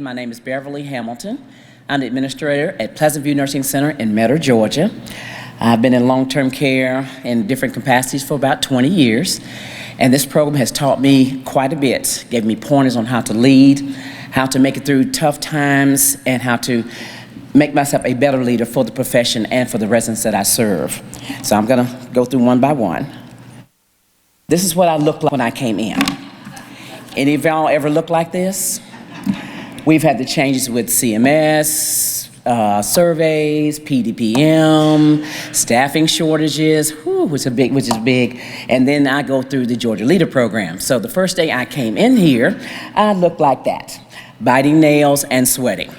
My name is Beverly Hamilton. I'm the administrator at Pleasant View Nursing Center in Metter, Georgia. I've been in long-term care in different capacities for about 20 years, and this program has taught me quite a bit, gave me pointers on how to lead, how to make it through tough times, and how to make myself a better leader for the profession and for the residents that I serve. So I'm gonna go through one by one. This is what I looked like when I came in. Any of y'all ever look like this? We've had the changes with CMS, surveys, PDPM, staffing shortages, which is big. And then I go through the Georgia Leader Program. So the first day I came in here, I looked like that, biting nails and sweating.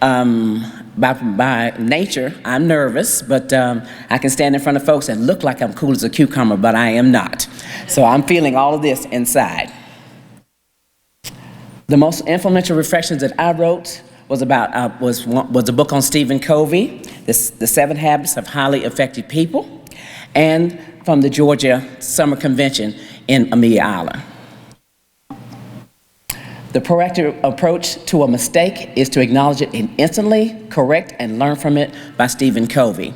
By nature, I'm nervous, but I can stand in front of folks and look like I'm cool as a cucumber, but I am not. So I'm feeling all of this inside. The most influential reflections that I wrote was a book on Stephen Covey, The 7 Habits of Highly Effective People, and from the Georgia Summer Convention in Amelia Island. The proactive approach to a mistake is to acknowledge it and instantly correct and learn from it by Stephen Covey.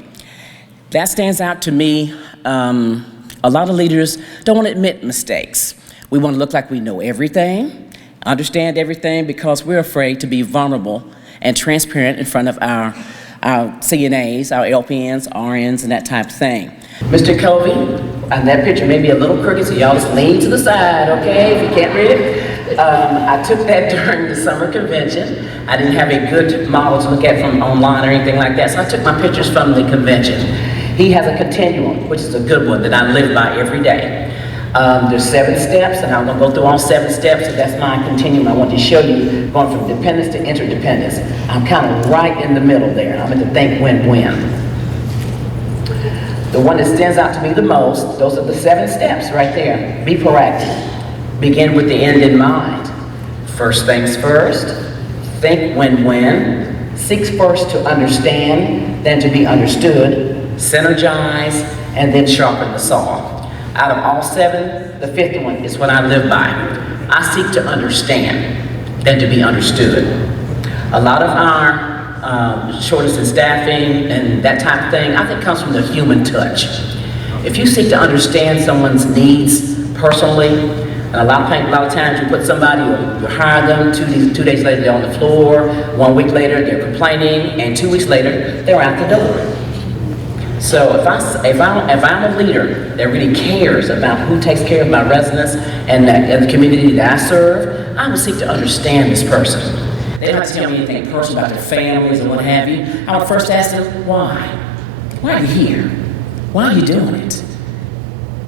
That stands out to me. A lot of leaders don't want to admit mistakes. We want to look like we know everything, understand everything, because we're afraid to be vulnerable and transparent in front of our CNAs, our LPNs, RNs, and that type of thing. Mr. Covey, and that picture may be a little crooked, so y'all just lean to the side, okay, if you can't read it. I took that during the summer convention. I didn't have a good model to look at from online or anything like that, so I took my pictures from the convention. He has a continuum, which is a good one that I live by every day. There's 7 steps, and I'm going to go through all 7 steps, so that's my continuum. I want to show you going from dependence to interdependence. I'm kind of right in the middle there. I'm going to think win-win. The one that stands out to me the most, those are the 7 steps right there. Be proactive. Begin with the end in mind. First things first. Think win-win. Seek first to understand, then to be understood. Synergize, and then sharpen the saw. Out of all 7, the 5th one is what I live by. I seek to understand, then to be understood. A lot of our shortage in staffing and that type of thing, I think comes from the human touch. If you seek to understand someone's needs personally, and a lot of times you put somebody, you hire them, 2 days later they're on the floor, 1 week later they're complaining, and 2 weeks later they're out the door. So if I'm a leader that really cares about who takes care of my residents and the community that I serve, I will seek to understand this person. They don't have to tell me anything personal about their families or what have you. I would first ask them, why? Why are you here? Why are you doing it?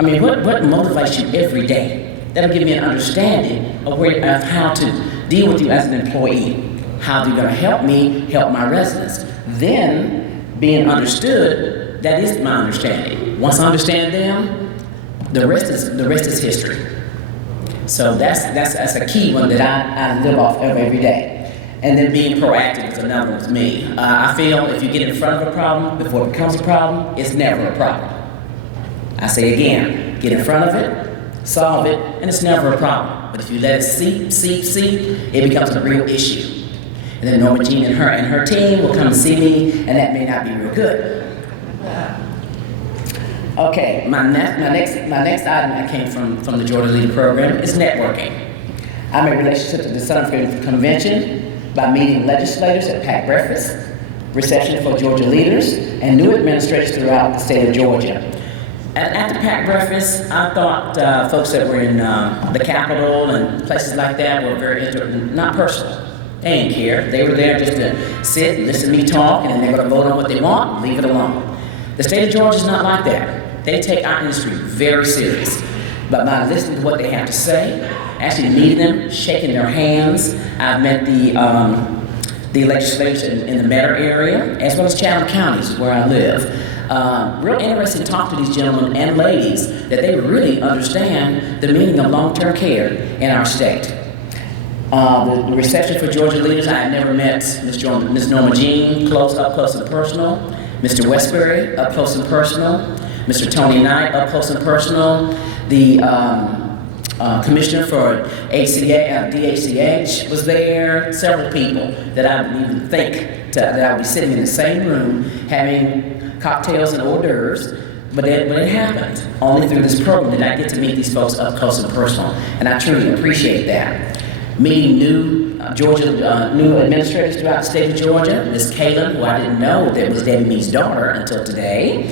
I mean, what motivates you every day? That'll give me an understanding of how to deal with you as an employee. How they're going to help me help my residents. Then, being understood, that is my understanding. Once I understand them, the rest is history. So that's a key one that I live off of every day. And then being proactive is another one with me. I feel if you get in front of a problem before it becomes a problem, it's never a problem. I say again, get in front of it, solve it, and it's never a problem. But if you let it seep, it becomes a real issue. And then Norma Jean and her team will come and see me, and that may not be real good. Okay, my next item that came from the Georgia Leader Program is networking. I made relationships at the Summer Convention by meeting legislators at PAC breakfast, reception for Georgia leaders, and new administrators throughout the state of Georgia. At the PAC breakfast, I thought folks that were in the Capitol and places like that were very not personal. They didn't care. They were there just to sit, listen to me talk, and then they're going to vote on what they want and leave it alone. The state of Georgia is not like that. They take our industry very serious. But by listening to what they have to say, actually meeting them, shaking their hands, I've met the legislators in the Metter area, as well as Chatham County, where I live. Real interesting to talk to these gentlemen and ladies that they really understand the meaning of long-term care in our state. The reception for Georgia leaders, I had never met Ms. Norma Jean up close and personal, Mr. Westbury up close and personal, Mr. Tony Knight up close and personal, the commissioner for DHCH was there, several people that I didn't even think that I would be sitting in the same room having cocktails and hors d'oeuvres. But it happened. Only through this program did I get to meet these folks up close and personal, and I truly appreciate that. Meeting new administrators throughout the state of Georgia, Miss Kaylin, who I didn't know that was Debbie Mead's daughter until today.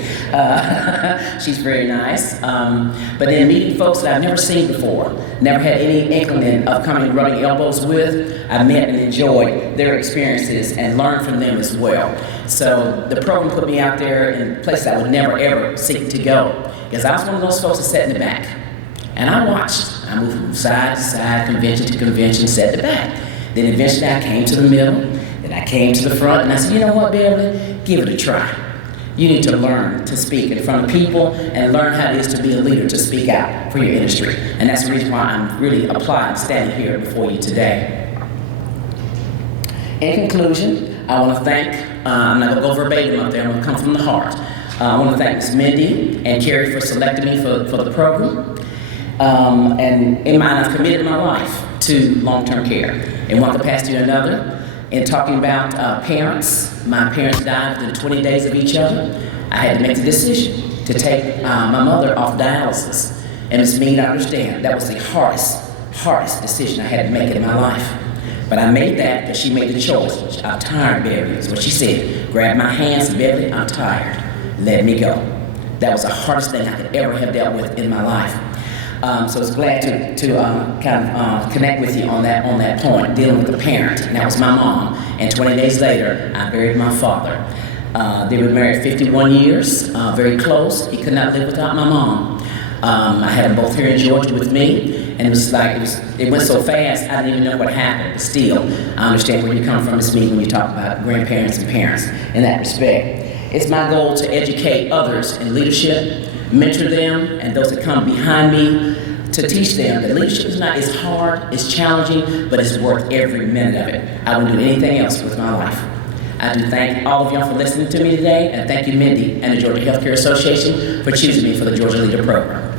She's very nice. But then meeting folks that I've never seen before, never had any inkling of coming and rubbing elbows with. I met and enjoyed their experiences and learned from them as well. So the program put me out there in places I would never ever seek to go, because I was one of those folks that sat in the back. And I watched. I moved from side to side, convention to convention, sat in the back. Then eventually I came to the middle, then I came to the front, and I said, you know what, Beverly, give it a try. You need to learn to speak in front of people and learn how it is to be a leader, to speak out for your industry. And that's the reason why I'm really applying, standing here before you today. In conclusion, I want to thank, I'm not going to go verbatim up there, I'm going to come from the heart. I want to thank Ms. Mindy and Carrie for selecting me for the program. And in mind, I've committed my life to long-term care in one capacity or another. In talking about parents, my parents died within 20 days of each other. I had to make the decision to take my mother off dialysis. And Ms. Mead, I understand, that was the hardest decision I had to make in my life. But I made that because she made the choice. I'm tired, Beverly, is what she said. Grab my hands, Beverly, I'm tired. Let me go. That was the hardest thing I could ever have dealt with in my life. So I was glad to kind of connect with you on that point, dealing with the parent. And that was my mom. And 20 days later, I buried my father. They were married 51 years, very close. He could not live without my mom. I had them both here in Georgia with me. And it went so fast, I didn't even know what happened. But still, I understand where you come from, Ms. Mead, when you talk about grandparents and parents in that respect. It's my goal to educate others in leadership, mentor them, and those that come behind me, to teach them that leadership is hard, it's challenging, but it's worth every minute of it. I wouldn't do anything else with my life. I do thank all of y'all for listening to me today, and thank you, Mindy, and the Georgia Healthcare Association for choosing me for the Georgia Leader Program.